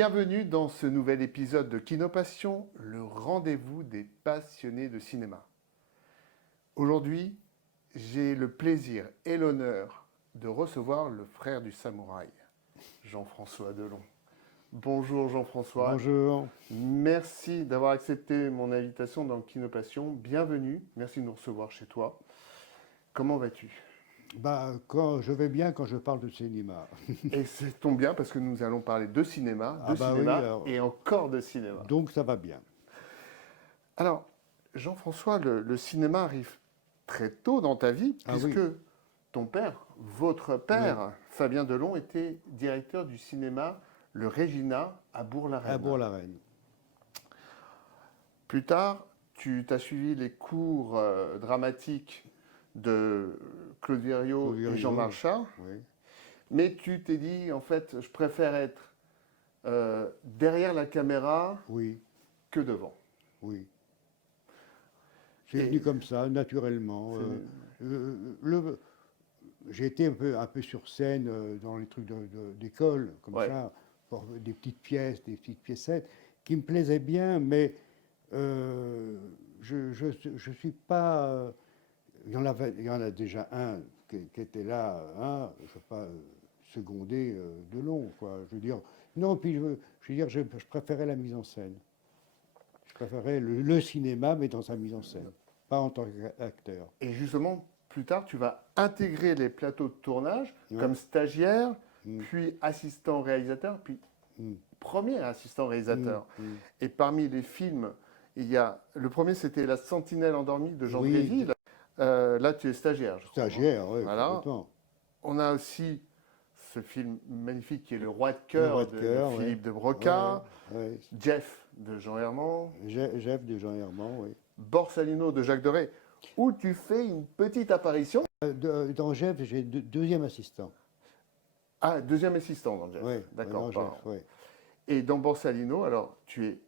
Bienvenue dans ce nouvel épisode de Kinopassion, le rendez-vous des passionnés de cinéma. Aujourd'hui, j'ai le plaisir et l'honneur de recevoir le frère du samouraï, Jean-François Delon. Bonjour Jean-François. Bonjour. Merci d'avoir accepté mon invitation dans Kinopassion. Bienvenue, merci de nous recevoir chez toi. Comment vas-tu ? Quand je vais bien quand je parle de cinéma. Et ça tombe bien parce que nous allons parler de cinéma, Oui, alors, et encore de cinéma. donc ça va bien. Alors, Jean-François, le cinéma arrive très tôt dans ta vie, puisque ton père, votre père, Fabien Delon, était directeur du cinéma Le Regina à Bourg-la-Reine. À Bourg-la-Reine. Plus tard, tu as suivi les cours dramatiques de Claude Viriot et Jean Marchand, mais tu t'es dit, en fait, je préfère être derrière la caméra que devant. Oui. C'est venu comme ça, naturellement. J'ai été un peu sur scène dans les trucs d'école, comme ça, pour des petites pièces, des petites piécettes, qui me plaisaient bien, mais je suis pas... il y en a déjà un qui était là, je ne veux pas seconder Delon, quoi. Je veux dire, non, puis je préférais la mise en scène. Je préférais le cinéma, mais dans sa mise en scène, pas en tant qu'acteur. Et justement, plus tard, tu vas intégrer les plateaux de tournage comme stagiaire, puis assistant réalisateur, puis premier assistant réalisateur. Et parmi les films, il y a le premier, c'était La Sentinelle endormie de Jean Dréville. Là, tu es stagiaire, je crois. Stagiaire, oui, voilà. complètement. On a aussi ce film magnifique qui est Le Roi de cœur de Philippe de Broca, Jeff de Jean Herman, Jeff de Jean Herman, oui. Borsalino de Jacques Deray, où tu fais une petite apparition. Dans Jeff, j'ai deuxième assistant. Ah, deuxième assistant dans Jeff. Oui, d'accord. Oui. Et dans Borsalino, alors tu es...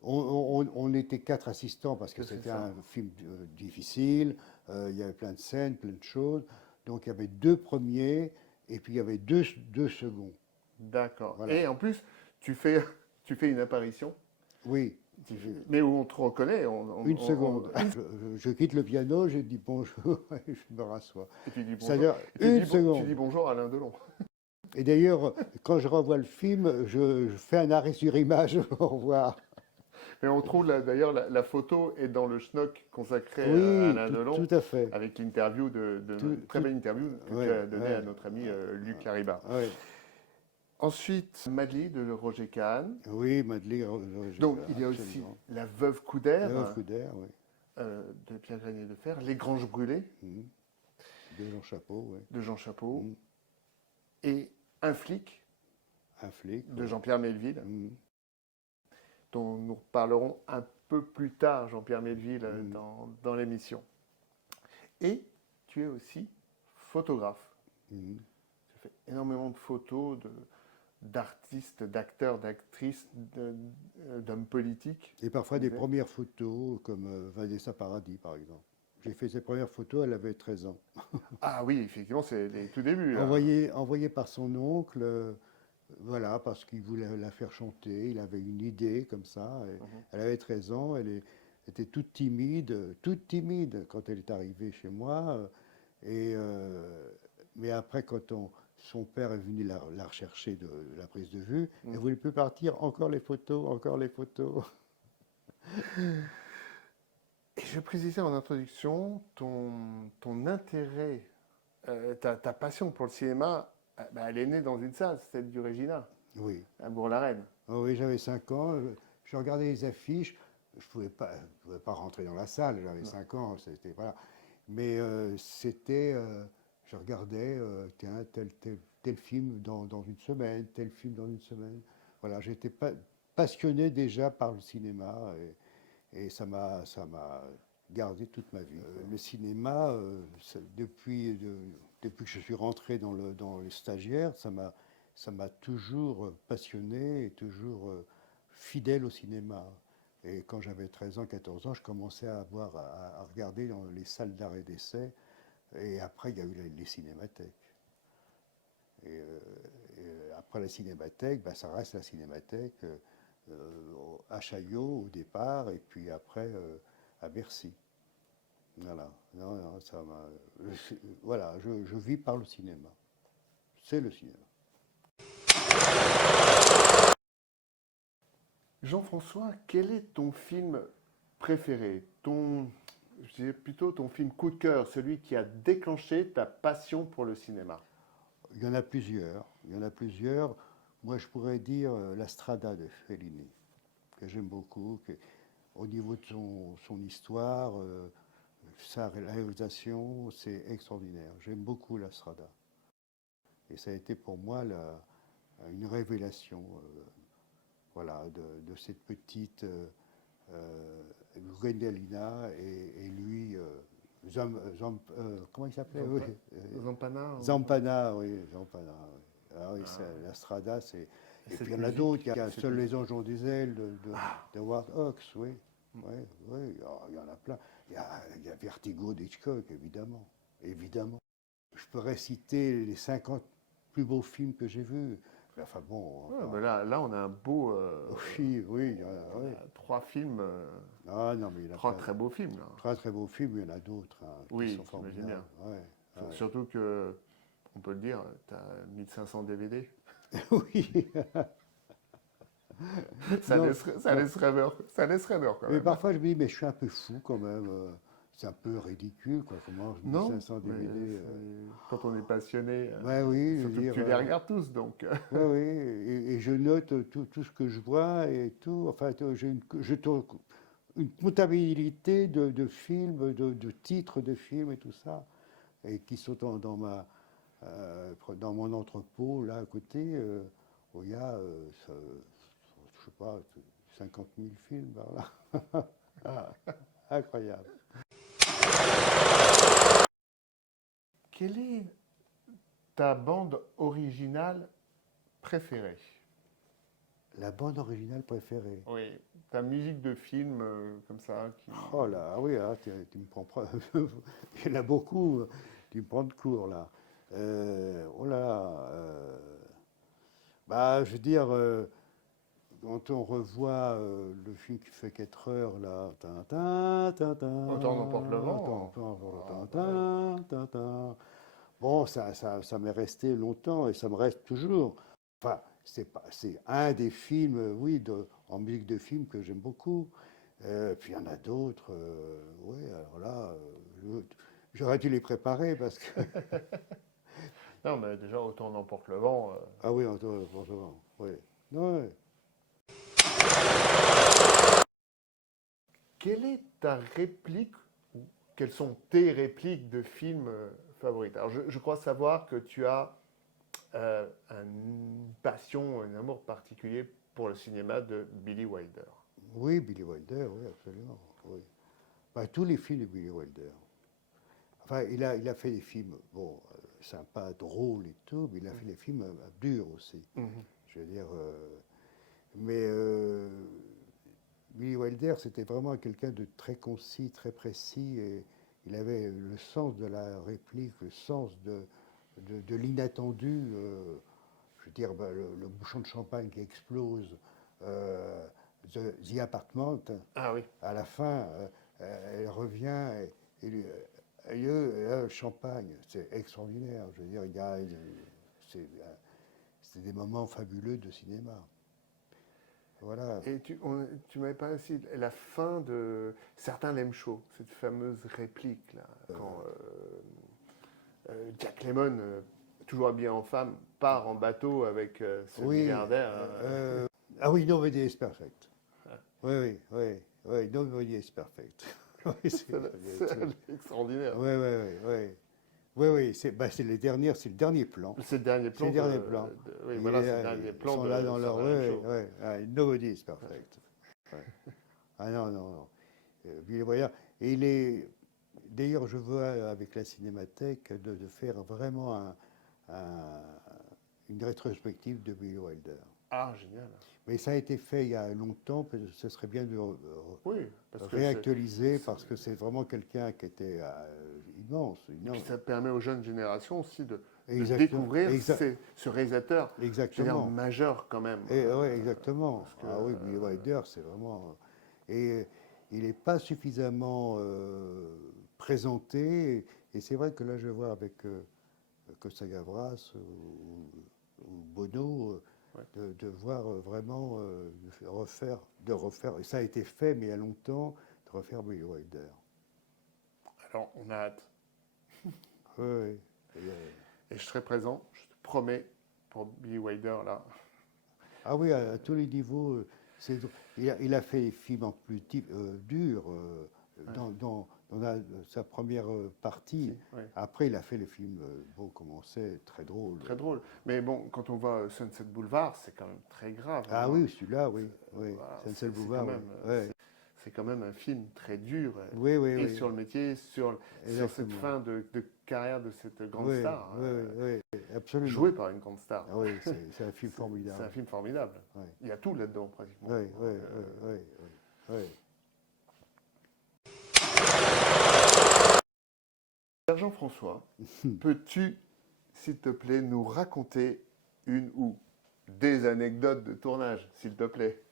On était 4 assistants parce que c'était un film difficile, il y avait plein de scènes, plein de choses. Donc il y avait 2 premiers et puis il y avait 2 seconds. D'accord. Voilà. Et en plus, tu fais une apparition. Oui. Mais où on te reconnaît. Une seconde. Je quitte le piano, je dis bonjour et je me rassois. Et tu dis bonjour. C'est-à-dire une seconde. Tu dis bonjour à Alain Delon. Et d'ailleurs, quand je revois le film, je fais un arrêt sur image pour voir. Mais on trouve d'ailleurs la photo est dans le schnock consacré à Alain Delon. Tout à fait. Avec l'interview très belle interview que tu as donnée à notre ami Luc Lariba. Ensuite, Madeleine de Roger Kahn. Oui, Madeleine. Donc il y a aussi La Veuve Coudert. La Veuve Coudert, oui. De Pierre Granier de Fer. Les Granges Brûlées. De Jean Chapeau, oui. De Jean Chapeau. Et Un flic. De Jean-Pierre Melville. Dont nous reparlerons un peu plus tard, Jean-Pierre Melville, dans l'émission. Et tu es aussi photographe. Tu fais énormément de photos d'artistes, d'acteurs, d'actrices, d'hommes politiques. Et parfois des premières photos, comme Vanessa Paradis, par exemple. J'ai fait ses premières photos, elle avait 13 ans. Ah oui, effectivement, c'est les tout débuts. Envoyé par son oncle, voilà, parce qu'il voulait la faire chanter. Il avait une idée comme ça. Elle avait 13 ans, elle était toute timide quand elle est arrivée chez moi. Mais après, quand son père est venu la rechercher de la prise de vue, elle ne voulait plus partir. Encore les photos. Et je précisais en introduction, ton intérêt, ta passion pour le cinéma, elle est née dans une salle, celle du Regina, à Bourg-la-Reine. Oh oui, j'avais 5 ans, je regardais les affiches, je ne pouvais pas rentrer dans la salle, j'avais 5 ans, c'était, voilà. Mais je regardais, tiens, tel film dans une semaine, tel film dans une semaine. Voilà, j'étais passionné déjà par le cinéma et ça m'a gardé toute ma vie. Le cinéma, depuis que je suis rentré dans les stagiaires, ça m'a toujours passionné et toujours fidèle au cinéma. Et quand j'avais 13 ans, 14 ans, je commençais à regarder dans les salles d'arrêt d'essai. Et après, il y a eu les cinémathèques. Et après la Cinémathèque, ben, ça reste la Cinémathèque à Chaillot au départ, et puis après à Bercy. Voilà, non, non, ça m'a. Voilà, je vis par le cinéma. C'est le cinéma. Jean-François, quel est ton film préféré? Je dirais plutôt ton film coup de cœur, celui qui a déclenché ta passion pour le cinéma. Il y en a plusieurs. Il y en a plusieurs. Moi, je pourrais dire La Strada de Fellini, que j'aime beaucoup. Au niveau de son histoire, sa réalisation, c'est extraordinaire. J'aime beaucoup La Strada. Et ça a été pour moi une révélation voilà, de cette petite Gwendelina et lui, comment il s'appelait? Oui, Zampana? Zampana, oui, Zampana. Oui. Ah oui, la Strada, c'est. Et puis il y en a d'autres, il y a Seuls les anges ont des ailes de Howard Hawks, oui. Oui, oui, il y en a plein. Il y a Vertigo d'Hitchcock, évidemment. Évidemment. Je pourrais citer les 50 plus beaux films que j'ai vus. Enfin bon. Ouais, ben là, on a un beau. Oui, oui. On a 3 films. Ah non, mais il y en a 3 plein. très beaux films. Là. 3 très beaux films, il y en a d'autres qui sont formidables. Bien. Ouais, ouais. Surtout que, on peut le dire, tu as 1500 DVD. Oui. Ça laisse rêveur quand même. Mais parfois, je me dis, mais je suis un peu fou quand même. C'est un peu ridicule, quoi. Comment 1500 DVD. Quand on est passionné, ouais, oui, surtout que tu les regardes tous, donc. Oui, oui, et je note tout ce que je vois et tout. Enfin, j'ai une comptabilité de films, de titres de films et tout ça, et qui sont dans mon entrepôt, là, à côté, où il y a, je sais pas, 50 000 films, par là. Incroyable. Quelle est ta bande originale préférée? La bande originale préférée. Oui, ta musique de film comme ça. Oh là, oui, hein, tu me prends pas. Il y en a beaucoup. Tu me prends de court là. Oh là. Bah, je veux dire, quand on revoit le film qui fait 4 heures là, Autant n'emporte le vent. Bon, ça m'est resté longtemps et ça me reste toujours. Enfin, c'est un des films, oui, en musique de film que j'aime beaucoup. Puis il y en a d'autres. Oui, alors là, j'aurais dû les préparer parce que. Non, mais déjà, autant n'emporte le vent. Ah oui, forcément. Oui. Ouais. Quelle est ta réplique ou quelles sont tes répliques de films favorites? Alors, je crois savoir que tu as une passion, un amour particulier pour le cinéma de Billy Wilder. Oui, Billy Wilder, oui, absolument. Oui. Bah, tous les films de Billy Wilder. Enfin, il a fait des films, bon, sympas, drôles et tout, mais il a fait des films durs aussi. Je veux dire. Mais Billy Wilder, c'était vraiment quelqu'un de très concis, très précis, et il avait le sens de la réplique, le sens de l'inattendu. Je veux dire, bah, le bouchon de champagne qui explose, The Apartment. Ah oui. À la fin, elle revient et le champagne, c'est extraordinaire. Je veux dire, c'est des moments fabuleux de cinéma. Voilà. Et tu m'avais parlé aussi de la fin de Certains l'aiment chaud, cette fameuse réplique là, quand Jack Lemmon, toujours habillé en femme, part en bateau avec ce milliardaire. Ah oui, Nobody is perfect. Oui, Nobody is perfect. Oui, c'est extraordinaire. Oui, c'est le dernier plan. C'est le dernier plan. C'est le dernier plan. Oui, voilà, c'est le dernier plan. Ils sont là dans leur Nobody is perfect. Ouais. Ah non. Billy Wilder. Et d'ailleurs, je veux, avec la Cinémathèque, de faire vraiment une rétrospective de Billy Wilder. Ah, génial. Mais ça a été fait il y a longtemps, parce que ce serait bien de réactualiser, parce que c'est vraiment quelqu'un qui était immense. Et puis ça permet aux jeunes générations aussi découvrir ce réalisateur, exactement, majeur quand même. Oui, exactement. Ah oui, Billy Wilder, c'est vraiment... Et il n'est pas suffisamment présenté. Et c'est vrai que là, je vois avec Costa Gavras ou Bono, de voir vraiment de refaire, et ça a été fait, mais il y a longtemps, de refaire Billy Wilder. Alors, on a hâte. Oui. Et je serai présent, je te promets, pour Billy Wilder, là. Ah oui, à tous les niveaux. Il a fait des films en plus durs dans sa première partie. Oui. Après, il a fait les films, comme on sait, très drôles. Très drôle. Mais bon, quand on voit Sunset Boulevard, c'est quand même très grave. Ah hein. oui, celui-là, oui. Voilà, Sunset Boulevard, c'est quand même un film très dur. Oui. Sur le métier, sur cette fin de carrière de cette grande star. Oui, absolument. Joué par une grande star. Ah oui, c'est un film formidable. C'est un film formidable. Ouais. Il y a tout là-dedans, pratiquement. Oui. Jean-François, peux-tu, s'il te plaît, nous raconter une ou des anecdotes de tournage, s'il te plaît?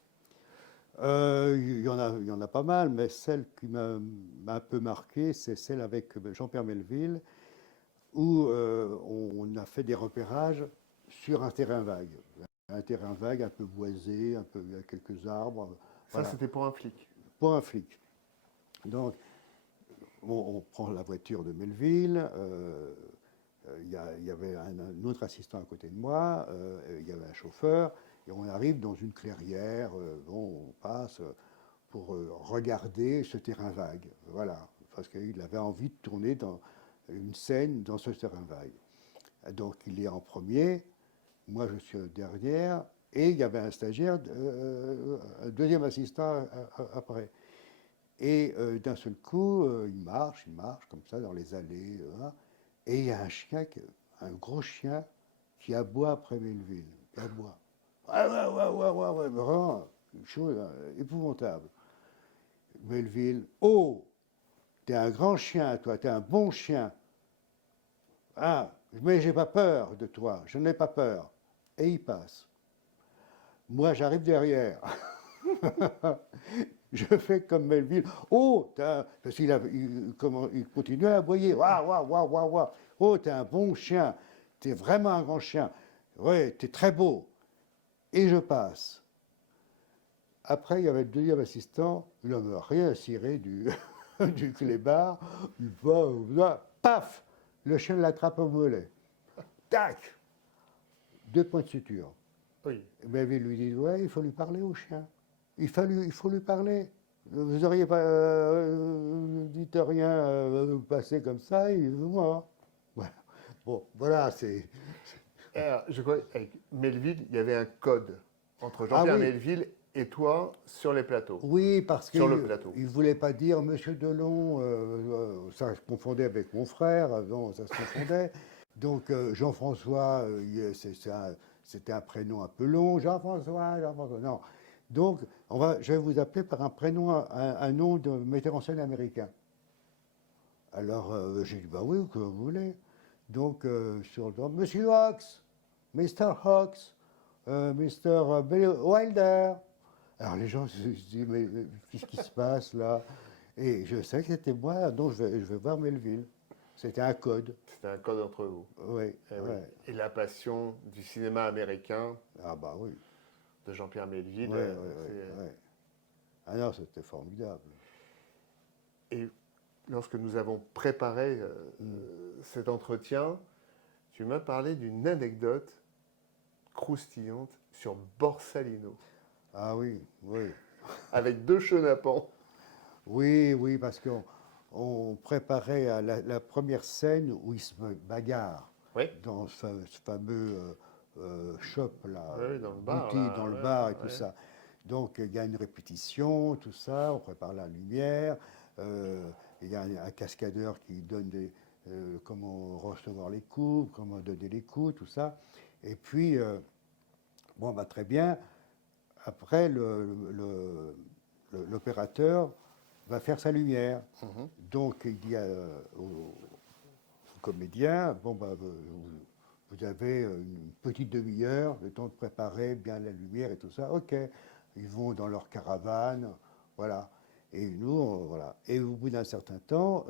Il y en a pas mal, mais celle qui m'a un peu marqué, c'est celle avec Jean-Pierre Melville, où on a fait des repérages sur un terrain vague. Un terrain vague un peu boisé, il y a quelques arbres. Ça, c'était pour un flic. Pour un flic. Donc, on prend la voiture de Melville, il y avait un autre assistant à côté de moi, il y avait un chauffeur, et on arrive dans une clairière, on passe pour regarder ce terrain vague. Voilà, parce qu'il avait envie de tourner dans une scène dans ce terrain vague. Donc il est en premier, moi je suis derrière, et il y avait un stagiaire, un deuxième assistant après. Et d'un seul coup, il marche comme ça dans les allées, et il y a un gros chien qui aboie après Melville. Il aboie. Ouais, vraiment, une chose épouvantable. Melville, oh, t'es un grand chien, toi, t'es un bon chien. Ah, mais j'ai pas peur de toi, je n'ai pas peur. Et il passe. Moi, j'arrive derrière. Je fais comme Melville. Oh, parce qu'il continuait à aboyer. Waouh. Oh, t'es un bon chien. T'es vraiment un grand chien. Ouais, t'es très beau. Et je passe. Après, il y avait le deuxième assistant. Il n'en a rien à cirer du clébard. Il va, paf, le chien l'attrape au mollet. Tac, 2 points de suture. Oui. Melville lui dit, ouais, il faut lui parler au chien. Il faut lui parler. Vous n'auriez pas dites rien passer comme ça, il est mort. Voilà. Bon, voilà, c'est. Alors, je crois qu'avec Melville, il y avait un code entre Jean-Pierre Melville et toi sur les plateaux. Oui, parce qu'il ne voulait pas dire Monsieur Delon, ça se confondait avec mon frère, ça se confondait. Donc Jean-François, c'était un prénom un peu long, Jean-François, non. Donc, je vais vous appeler par un prénom, un nom de metteur en scène américain. Alors, j'ai dit, bah oui, que vous voulez. Donc, sur le Monsieur Hawks, Mr. Hawks, Mr. Billy Wilder. Alors, les gens se disent, mais qu'est-ce qui se passe là? Et je sais que c'était moi, donc je vais voir Melville. C'était un code. C'était un code entre vous. Oui. Et la passion du cinéma américain. Ah bah oui. De Jean-Pierre Melville. Ah non, c'était formidable. Et lorsque nous avons préparé cet entretien, tu m'as parlé d'une anecdote croustillante sur Borsalino. Ah oui. Avec 2 chenapans. Oui, parce qu'on préparait la première scène où il se bagarre dans ce fameux shop là, dans le bar, boutique, dans le bar et tout ça. Donc il y a une répétition, tout ça, on prépare la lumière, il y a un cascadeur qui donne comment recevoir les coups, comment donner les coups, tout ça. Et puis, très bien, après l'opérateur va faire sa lumière. Donc il dit au comédien, vous avez une petite demi-heure, le temps de préparer bien la lumière et tout ça. Ok, ils vont dans leur caravane, voilà. Et nous, voilà. Et au bout d'un certain temps,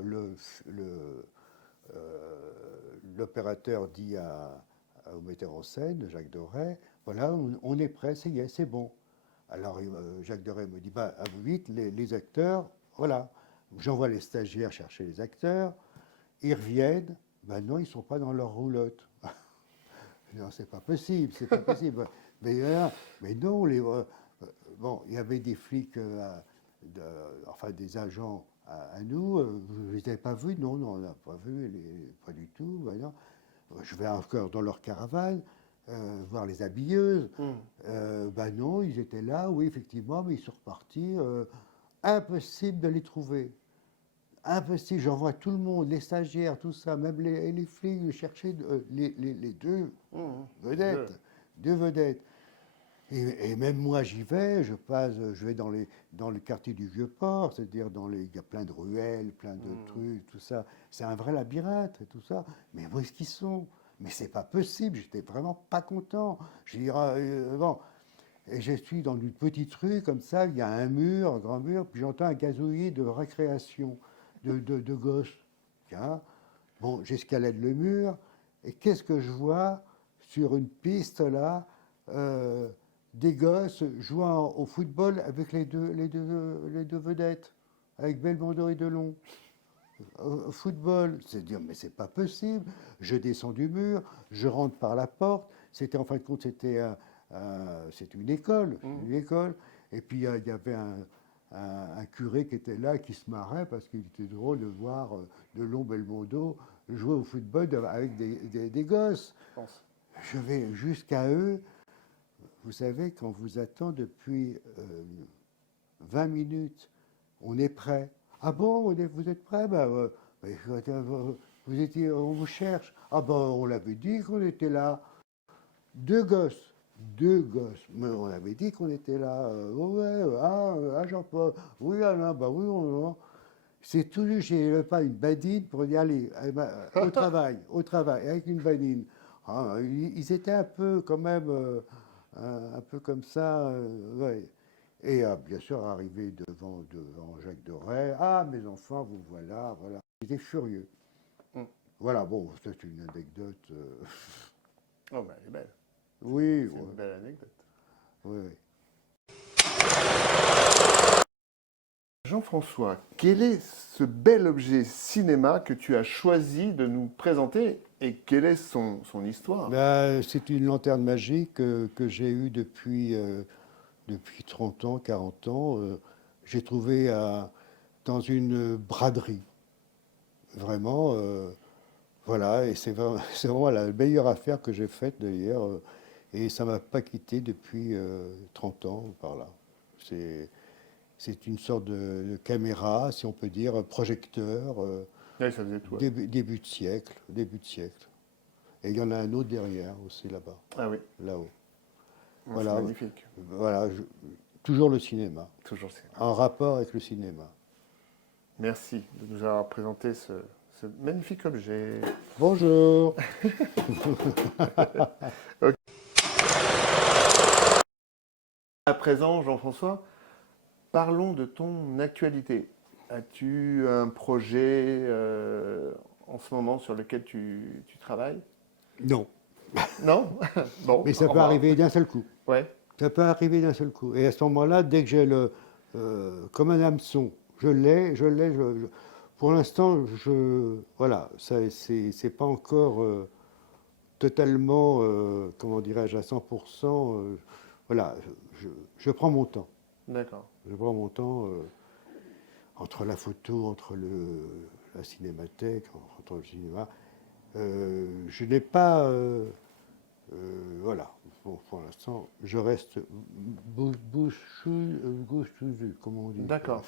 l'opérateur dit au metteur en scène, Jacques Doré, voilà, on est prêt, ça y est, c'est bon. Alors Jacques Doré me dit, bah, à vous vite, les acteurs, voilà. J'envoie les stagiaires chercher les acteurs, ils reviennent, ben non, ils ne sont pas dans leur roulotte. Non, c'est pas possible, c'est pas possible. Mais non, bon, il y avait des flics, enfin des agents à nous, vous les avez pas vus? Non, non, on n'a pas vu, pas du tout. Ben non. Je vais encore dans leur caravane, voir les habilleuses. Ben non, ils étaient là, oui, effectivement, mais ils sont repartis. Impossible de les trouver. Impossible, j'envoie tout le monde, les stagiaires, tout ça, même les flics, chercher les deux vedettes. Deux vedettes. Et même moi, j'y vais, je vais dans le quartier du Vieux-Port, c'est-à-dire il y a plein de ruelles, plein de trucs, tout ça. C'est un vrai labyrinthe, tout ça. Mais où est-ce qu'ils sont? Mais c'est pas possible, j'étais vraiment pas content. Je dirais, bon. Et je suis dans une petite rue, comme ça, il y a un mur, un grand mur, puis j'entends un gazouillis de récréation, de gosses. Tiens, bon, j'escalade le mur, et qu'est-ce que je vois sur une piste, là, des gosses jouant au football avec les deux vedettes, avec Belmondo et Delon. Au football, c'est dire, mais c'est pas possible. Je descends du mur, je rentre par la porte. C'était, en fin de compte, c'était une école, une école. Et puis il y avait un curé qui était là, qui se marrait parce qu'il était drôle de voir Delon, Belmondo jouer au football avec des gosses. Je vais jusqu'à eux. Vous savez, quand vous attend depuis 20 minutes, on est prêt. Ah bon, vous êtes prêt? Vous étiez, on vous cherche. Ah ben, on l'avait dit qu'on était là. Deux gosses. Mais on avait dit qu'on était là. Jean-Paul. Oui, Alain, bah oui, c'est tout juste, j'ai pas une badine pour y aller. Au travail, avec une badine. Ah, ils étaient un peu quand même, un peu comme ça, ouais. Et bien sûr, arrivé devant Jacques Doré, ah, mes enfants, vous voilà. J'étais furieux. Voilà, bon, c'est une anecdote. Oh, ben, elle est belle. Oui, C'est une belle anecdote. Oui. Jean-François, quel est ce bel objet cinéma que tu as choisi de nous présenter et quelle est son histoire? C'est une lanterne magique que j'ai eue depuis 30 ans, 40 ans. J'ai trouvé dans une braderie. Vraiment, voilà, et c'est vraiment la meilleure affaire que j'ai faite d'ailleurs. Et ça ne m'a pas quitté depuis 30 ans par là. C'est une sorte de caméra, si on peut dire, projecteur, Oui, ça faisait tout. début de siècle. Et il y en a un autre derrière aussi là-bas, Ah oui, là-haut. c'est magnifique. Voilà, toujours le cinéma, Toujours le cinéma. en rapport avec le cinéma. Merci de nous avoir présenté ce magnifique objet. Bonjour. À présent, Jean-François, parlons de ton actualité. As-tu un projet en ce moment sur lequel tu travailles? Non, Non? Bon, mais ça au peut revoir. arriver d'un seul coup. Ouais, Ça peut arriver d'un seul coup. Et à ce moment-là, dès que j'ai comme un hameçon, pour l'instant, voilà, c'est pas encore totalement, comment dirais-je, à 100%. Voilà, je prends mon temps. d'accord. Je prends mon temps entre la photo, entre la cinémathèque, entre le cinéma. Je n'ai pas, voilà. Bon, pour l'instant, je reste bouche cousue, comme on dit. D'accord.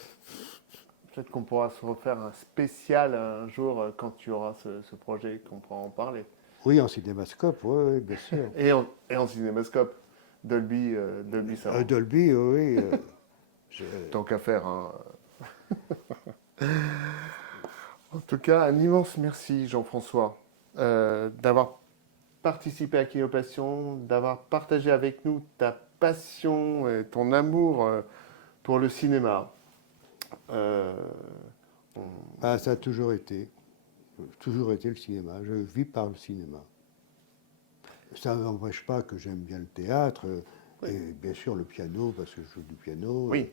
Peut-être qu'on pourra se refaire un spécial un jour quand tu auras ce projet, qu'on pourra en parler. Oui, en cinémascope, oui, bien sûr. Et en cinémascope, Dolby Surround. Dolby, oui. Tant qu'à faire. Hein. En tout cas, un immense merci, Jean-François, d'avoir participé à Kinopassion, d'avoir partagé avec nous ta passion et ton amour pour le cinéma. Ça a toujours été le cinéma. Je vis par le cinéma. Ça n'empêche pas que j'aime bien le théâtre, Oui. et bien sûr le piano, parce que je joue du piano. Oui.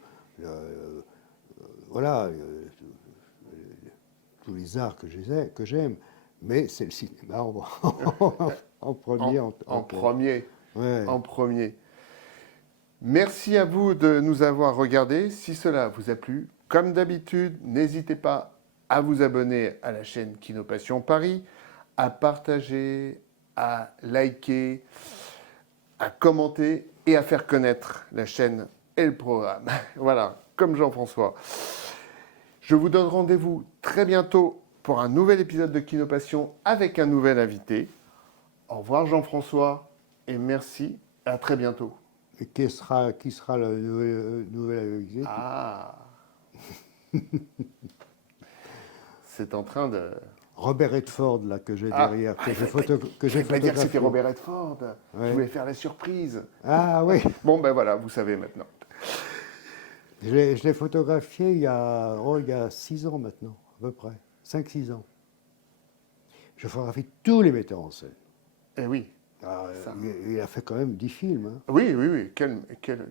Voilà, tous les arts que j'aime. Mais c'est le cinéma en premier. En premier. Ouais. En premier. Merci à vous de nous avoir regardés. Si cela vous a plu, comme d'habitude, n'hésitez pas à vous abonner à la chaîne Kinopassion Paris, à partager, à liker, à commenter et à faire connaître la chaîne et le programme. Voilà, comme Jean-François. Je vous donne rendez-vous très bientôt pour un nouvel épisode de Kinopassion avec un nouvel invité. Au revoir Jean-François et merci, à très bientôt. Et qui sera le nouvel invité? Ah c'est en train de... Robert Redford, là, que j'ai derrière, que j'ai Je vais pas dire que c'était photographié. Robert Redford. Ouais. Je voulais faire la surprise. Ah oui, Bon, ben voilà, vous savez maintenant. je l'ai photographié il y a 6 ans maintenant, à peu près, 5-6 ans. Je photographie tous les metteurs en scène. Eh oui. Il a fait quand même 10 films. Hein. Oui. Quel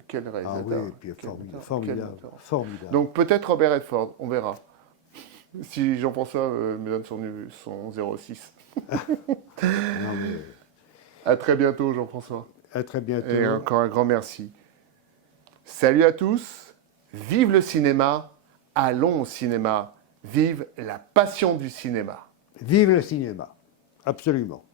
réalisateur. Ah oui, et puis formidable. Donc peut-être Robert Redford, on verra. Si Jean-François me donne son 06. Non, mais... À très bientôt, Jean-François. À très bientôt. Et encore un grand merci. Salut à tous. Vive le cinéma. Allons au cinéma. Vive la passion du cinéma. Vive le cinéma. Absolument.